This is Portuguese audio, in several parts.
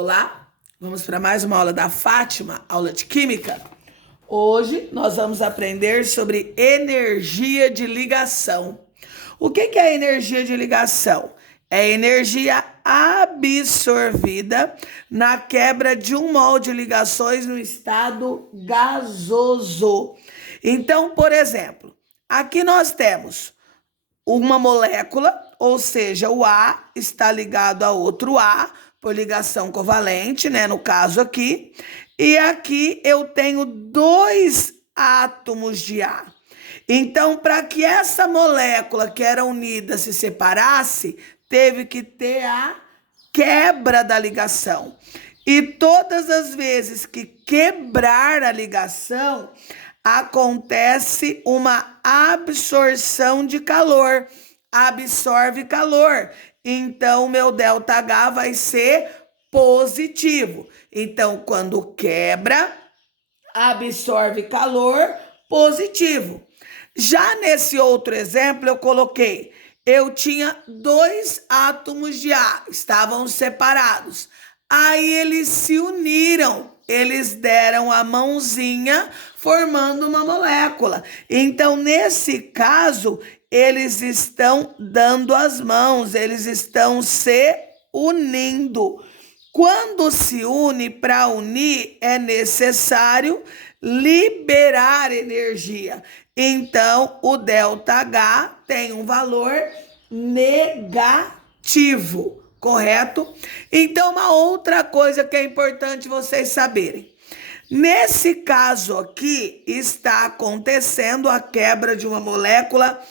Olá, vamos para mais uma aula da Fátima, aula de Química. Hoje nós vamos aprender sobre energia de ligação. O que é energia de ligação? É energia absorvida na quebra de um mol de ligações no estado gasoso. Então, por exemplo, aqui nós temos uma molécula, ou seja, o A está ligado a outro A, por ligação covalente, né? No caso aqui. E aqui eu tenho dois átomos de A. Então, para que essa molécula que era unida se separasse, teve que ter a quebra da ligação. E todas as vezes que quebrar a ligação, acontece uma absorção de calor. Absorve calor. Então, meu ΔH vai ser positivo. Então, quando quebra, absorve calor, positivo. Já nesse outro exemplo, eu tinha dois átomos de A, estavam separados. Aí eles se uniram, eles deram a mãozinha, formando uma molécula. Então, nesse caso, eles estão dando as mãos, eles estão se unindo. Quando se une, para unir, é necessário liberar energia. Então, o ΔH tem um valor negativo, correto? Então, uma outra coisa que é importante vocês saberem. Nesse caso aqui, está acontecendo a quebra de uma molécula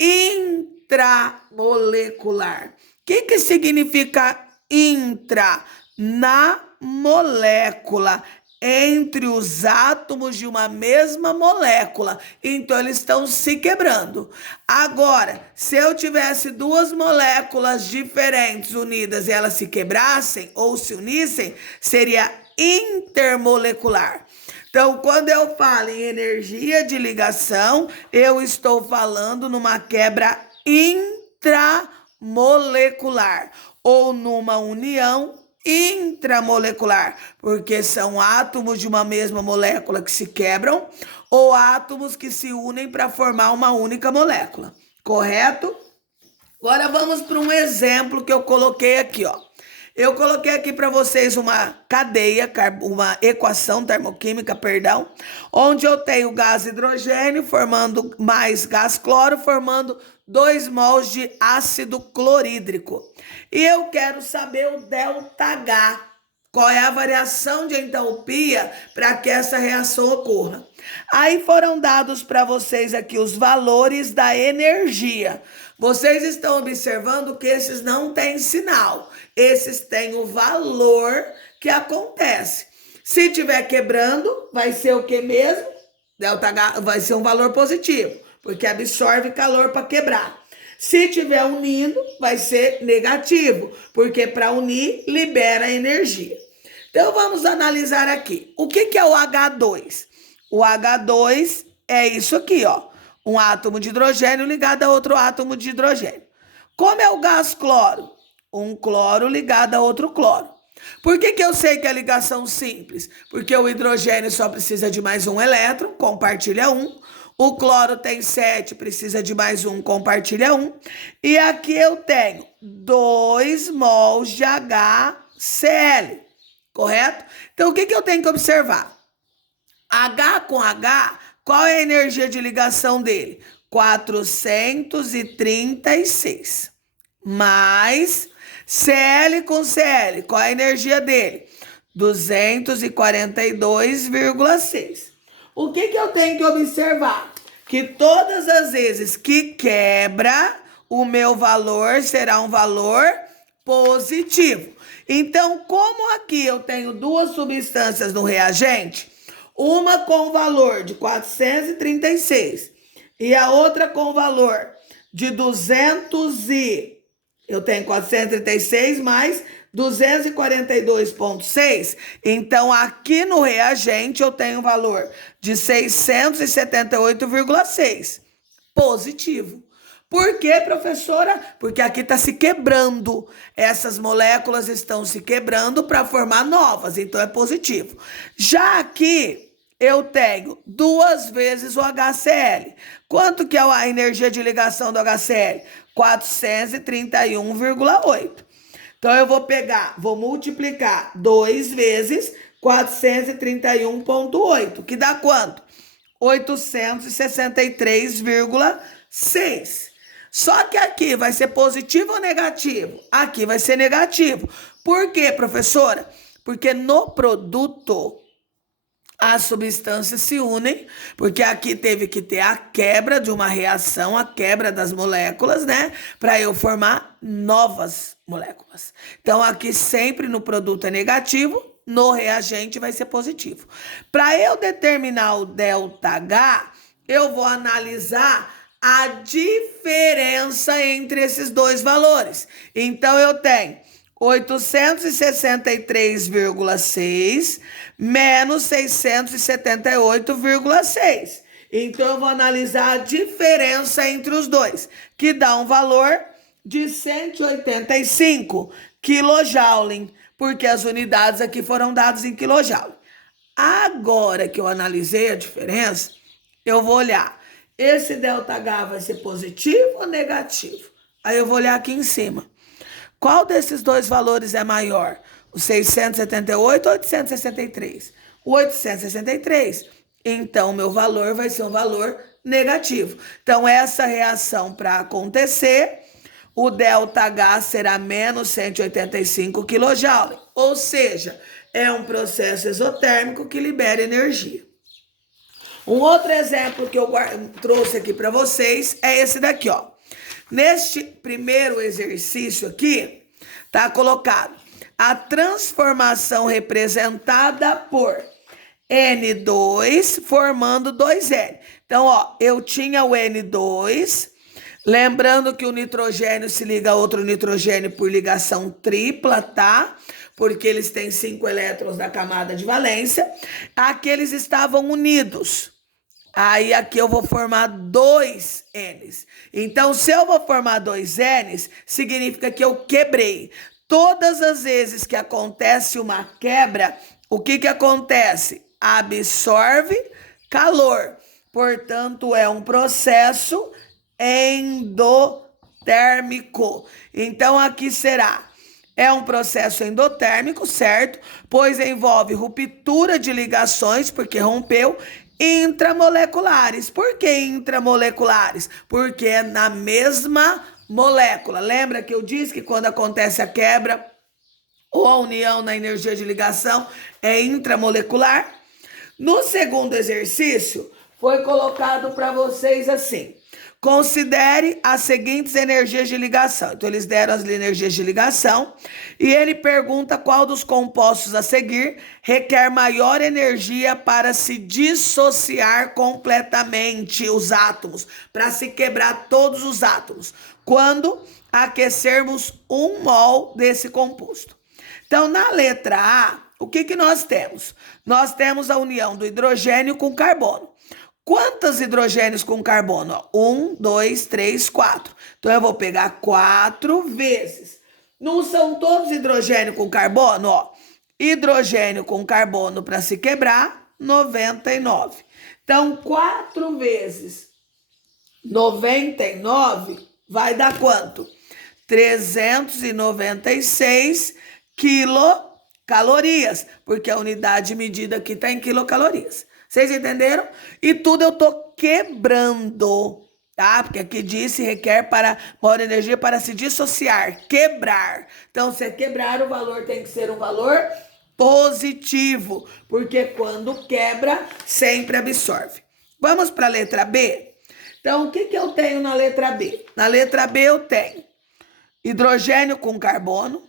intramolecular. O que significa intra? Na molécula, entre os átomos de uma mesma molécula. Então, eles estão se quebrando. Agora, se eu tivesse duas moléculas diferentes unidas e elas se quebrassem ou se unissem, seria intermolecular. Então, quando eu falo em energia de ligação, eu estou falando numa quebra intramolecular ou numa união intramolecular, porque são átomos de uma mesma molécula que se quebram ou átomos que se unem para formar uma única molécula, correto? Agora vamos para um exemplo que eu coloquei aqui, ó. Eu coloquei aqui para vocês uma cadeia, uma equação termoquímica, onde eu tenho gás hidrogênio formando mais gás cloro, formando 2 mols de ácido clorídrico. E eu quero saber o ΔH, qual é a variação de entropia para que essa reação ocorra. Aí foram dados para vocês aqui os valores da energia. Vocês estão observando que esses não têm sinal. Esses têm o valor que acontece. Se estiver quebrando, vai ser o que mesmo? ΔH vai ser um valor positivo, porque absorve calor para quebrar. Se estiver unindo, vai ser negativo, porque para unir, libera energia. Então, vamos analisar aqui. O que é o H2? O H2 é isso aqui, ó. Um átomo de hidrogênio ligado a outro átomo de hidrogênio. Como é o gás cloro? Um cloro ligado a outro cloro. Por que eu sei que é ligação simples? Porque o hidrogênio só precisa de mais um elétron, compartilha um. O cloro tem 7, precisa de mais um, compartilha um. E aqui eu tenho 2 mols de HCl, correto? Então, o que eu tenho que observar? H com H, qual é a energia de ligação dele? 436. Mais Cl com Cl, qual é a energia dele? 242,6. O que eu tenho que observar? Que todas as vezes que quebra, o meu valor será um valor positivo. Então, como aqui eu tenho duas substâncias no reagente, uma com valor de 436 e a outra com valor de 200 eu tenho 436 mais 242,6. Então, aqui no reagente, eu tenho um valor de 678,6. Positivo. Por quê, professora? Porque aqui está se quebrando. Essas moléculas estão se quebrando para formar novas, então é positivo. Já aqui eu tenho 2 vezes o HCl. Quanto que é a energia de ligação do HCl? 431,8. Então eu vou multiplicar 2 vezes 431,8, que dá quanto? 863,6. Só que aqui vai ser positivo ou negativo? Aqui vai ser negativo. Por quê, professora? Porque no produto as substâncias se unem, porque aqui teve que ter a quebra de uma reação, a quebra das moléculas, né? Para eu formar novas moléculas. Então, aqui sempre no produto é negativo, no reagente vai ser positivo. Para eu determinar o ΔH, eu vou analisar a diferença entre esses dois valores. Então, eu tenho 863,6 menos 678,6. Então, eu vou analisar a diferença entre os dois, que dá um valor de 185 kJ, porque as unidades aqui foram dadas em kJ. Agora que eu analisei a diferença, eu vou olhar. Esse ΔH vai ser positivo ou negativo? Aí eu vou olhar aqui em cima. Qual desses dois valores é maior? O 678 ou 863? O 863. Então, o meu valor vai ser um valor negativo. Então, essa reação para acontecer, o ΔH será menos 185 kJ. Ou seja, é um processo exotérmico que libera energia. Um outro exemplo que eu trouxe aqui para vocês é esse daqui, ó. Neste primeiro exercício aqui, tá colocado a transformação representada por N2 formando 2N. Então, ó, eu tinha o N2, lembrando que o nitrogênio se liga a outro nitrogênio por ligação tripla, tá? Porque eles têm 5 elétrons na camada de valência. Aqui eles estavam unidos. Aí aqui eu vou formar 2 N's. Então, se eu vou formar 2 N's, significa que eu quebrei. Todas as vezes que acontece uma quebra, o que acontece? Absorve calor. Portanto, é um processo endotérmico. Então, aqui será... É um processo endotérmico, certo? Pois envolve ruptura de ligações, porque rompeu, intramoleculares. Por que intramoleculares? Porque é na mesma molécula. Lembra que eu disse que quando acontece a quebra ou a união na energia de ligação é intramolecular? No segundo exercício, foi colocado para vocês assim: considere as seguintes energias de ligação. Então, eles deram as energias de ligação e ele pergunta qual dos compostos a seguir requer maior energia para se dissociar completamente os átomos, para se quebrar todos os átomos, quando aquecermos 1 mol desse composto. Então, na letra A, o que nós temos? Nós temos a união do hidrogênio com carbono. Quantos hidrogênios com carbono? 1, 2, 3, 4. Então, eu vou pegar 4 vezes. Não são todos hidrogênio com carbono? Ó. Hidrogênio com carbono para se quebrar, 99. Então, 4 vezes 99 vai dar quanto? 396 quilocalorias, porque a unidade medida aqui está em quilocalorias. Vocês entenderam? E tudo eu tô quebrando, tá? Porque aqui disse requer para maior energia para se dissociar, quebrar. Então, se é quebrar, o valor tem que ser um valor positivo, porque quando quebra, sempre absorve. Vamos para a letra B? Então, o que eu tenho na letra B? Na letra B eu tenho hidrogênio com carbono,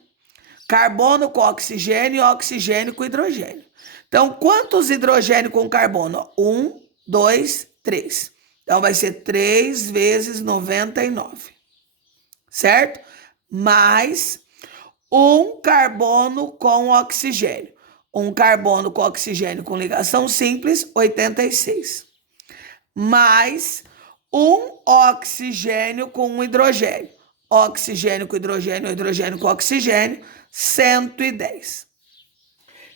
carbono com oxigênio e oxigênio com hidrogênio. Então, quantos hidrogênio com carbono? 1, 2, 3. Então, vai ser 3 vezes 99, certo? Mais 1 carbono com oxigênio. 1 carbono com oxigênio com ligação simples, 86. Mais um oxigênio com um hidrogênio. Oxigênio com hidrogênio, hidrogênio com oxigênio, 110.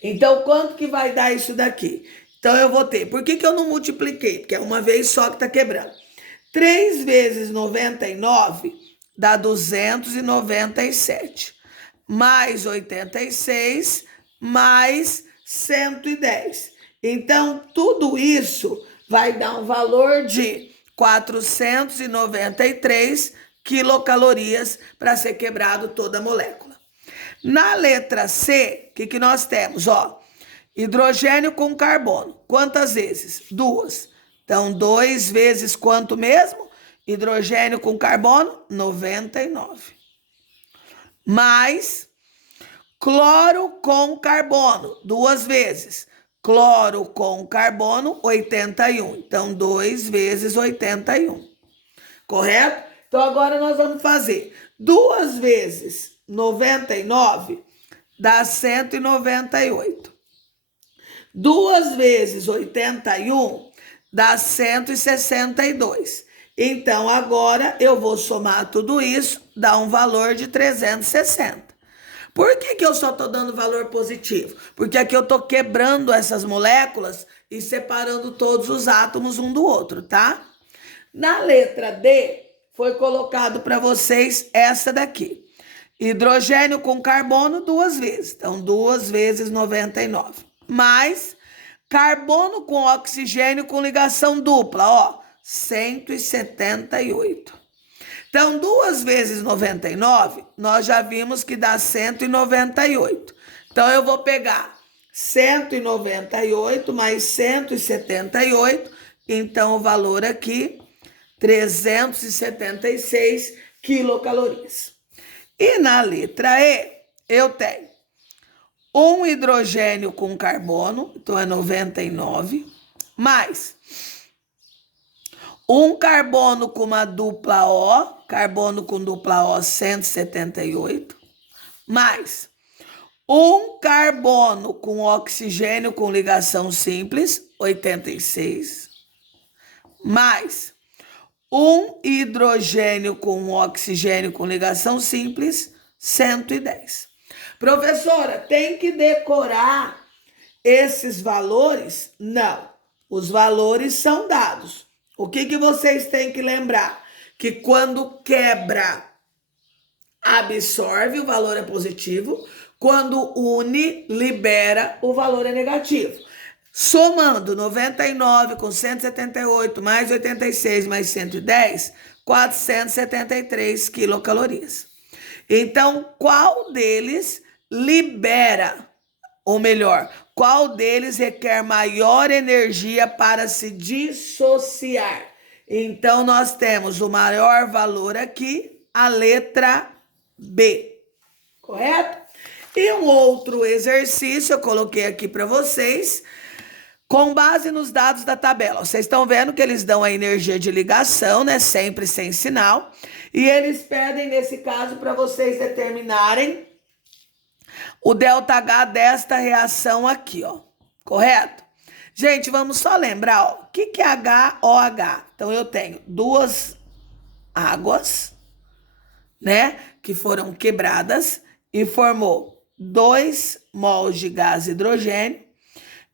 Então, quanto que vai dar isso daqui? Então, eu vou ter... Por que eu não multipliquei? Porque é uma vez só que está quebrando. 3 vezes 99 dá 297. Mais 86, mais 110. Então, tudo isso vai dar um valor de 493 quilocalorias para ser quebrado toda a molécula. Na letra C, o que nós temos? Ó, hidrogênio com carbono. Quantas vezes? 2. Então, 2 vezes quanto mesmo? Hidrogênio com carbono, 99. Mais cloro com carbono, 2 vezes. Cloro com carbono, 81. Então, 2 vezes 81. Correto? Então, agora nós vamos fazer 2 vezes 99 dá 198. 2 vezes 81 dá 162. Então, agora eu vou somar tudo isso, dá um valor de 360. Por que eu só estou dando valor positivo? Porque aqui eu estou quebrando essas moléculas e separando todos os átomos um do outro, tá? Na letra D, foi colocado para vocês essa daqui. Hidrogênio com carbono 2 vezes. Então, 2 vezes 99. Mais carbono com oxigênio com ligação dupla, ó, 178. Então, 2 vezes 99, nós já vimos que dá 198. Então, eu vou pegar 198 mais 178. Então, o valor aqui, 376 quilocalorias. E na letra E, eu tenho um hidrogênio com carbono, então é 99, mais um carbono com uma dupla O, carbono com dupla O, 178, mais um carbono com oxigênio com ligação simples, 86, mais um hidrogênio com oxigênio com ligação simples, 110. Professora, tem que decorar esses valores? Não, os valores são dados. O que vocês têm que lembrar? Que quando quebra, absorve, o valor é positivo. Quando une, libera, o valor é negativo. Somando 99 com 178, mais 86, mais 110, 473 quilocalorias. Então, qual deles libera, ou melhor, qual deles requer maior energia para se dissociar? Então, nós temos o maior valor aqui, a letra B, correto? E um outro exercício eu coloquei aqui para vocês, com base nos dados da tabela. Vocês estão vendo que eles dão a energia de ligação, né? Sempre sem sinal. E eles pedem, nesse caso, para vocês determinarem o ΔH desta reação aqui, ó. Correto? Gente, vamos só lembrar, ó. O que é HOH? Então, eu tenho 2 águas, né? Que foram quebradas e formou 2 mols de gás hidrogênio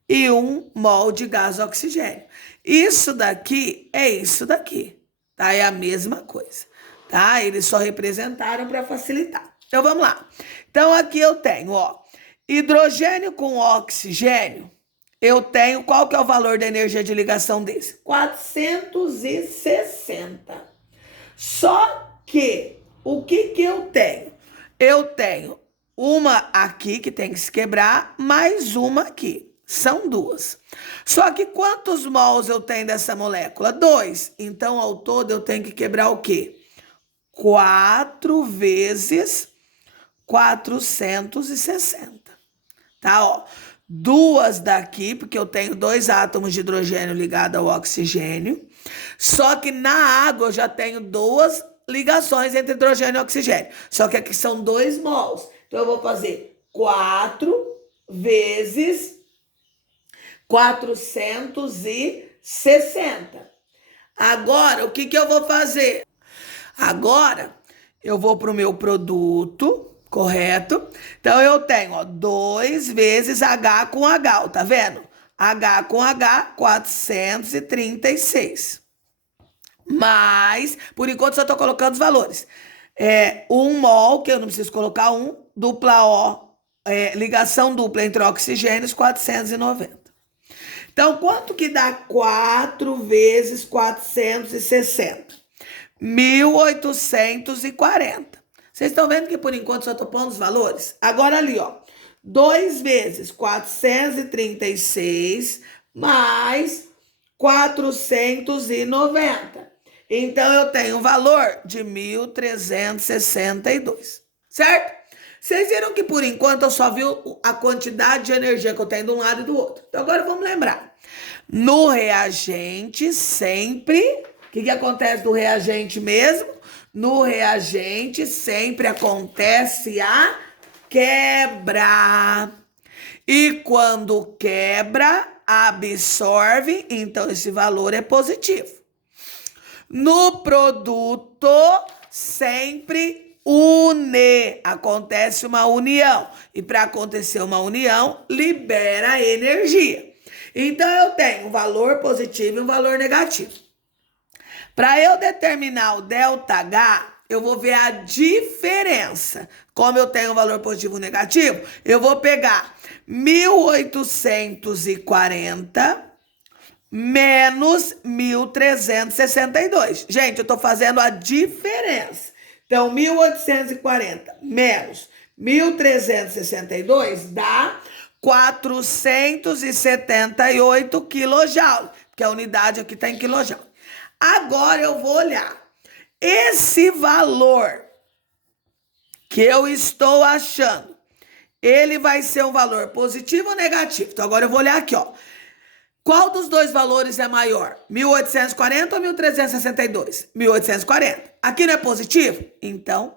e 1 mol de gás oxigênio. Isso daqui é isso daqui, tá? É a mesma coisa, tá? Eles só representaram para facilitar. Então, vamos lá. Então, aqui eu tenho, ó, hidrogênio com oxigênio. Eu tenho, qual que é o valor da energia de ligação desse? 460. Só que, o que eu tenho? Eu tenho uma aqui que tem que se quebrar, mais uma aqui. São 2. Só que quantos mols eu tenho dessa molécula? 2. Então, ao todo, eu tenho que quebrar o quê? 4 vezes 460. Tá, ó. 2 daqui, porque eu tenho 2 átomos de hidrogênio ligados ao oxigênio. Só que na água eu já tenho 2 ligações entre hidrogênio e oxigênio. Só que aqui são 2 mols. Então, eu vou fazer 4 vezes 460. Agora, o que que eu vou fazer? Agora, eu vou para o meu produto, correto? Então, eu tenho, ó, 2 vezes H com H, ó, tá vendo? H com H, 436. Mas, por enquanto, só estou colocando os valores. 1 mol, que eu não preciso colocar dupla O, ligação dupla entre oxigênios, 490. Então, quanto que dá 4 vezes 460? 1840. Vocês estão vendo que por enquanto só estou pondo os valores? Agora ali, ó. 2 vezes 436 mais 490. Então eu tenho um valor de 1.362, certo? Vocês viram que por enquanto eu só vi a quantidade de energia que eu tenho de um lado e do outro. Então agora vamos lembrar. No reagente sempre, o que acontece no reagente mesmo? No reagente sempre acontece a quebra. E quando quebra, absorve, então esse valor é positivo. No produto, sempre une, acontece uma união. E para acontecer uma união, libera energia. Então, eu tenho um valor positivo e um valor negativo. Para eu determinar o ΔH, eu vou ver a diferença. Como eu tenho um valor positivo e negativo, eu vou pegar 1840 menos 1362. Gente, eu estou fazendo a diferença. Então, 1840 menos 1362 dá 478 quilojoules, porque a unidade aqui está em quilojoule. Agora eu vou olhar esse valor que eu estou achando. Ele vai ser um valor positivo ou negativo? Então, agora eu vou olhar aqui, ó. Qual dos dois valores é maior? 1840 ou 1362? 1840. Aqui não é positivo? Então,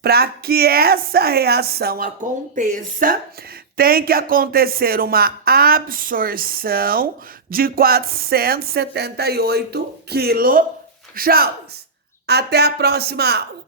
para que essa reação aconteça, tem que acontecer uma absorção de 478 quilojoules. Até a próxima aula.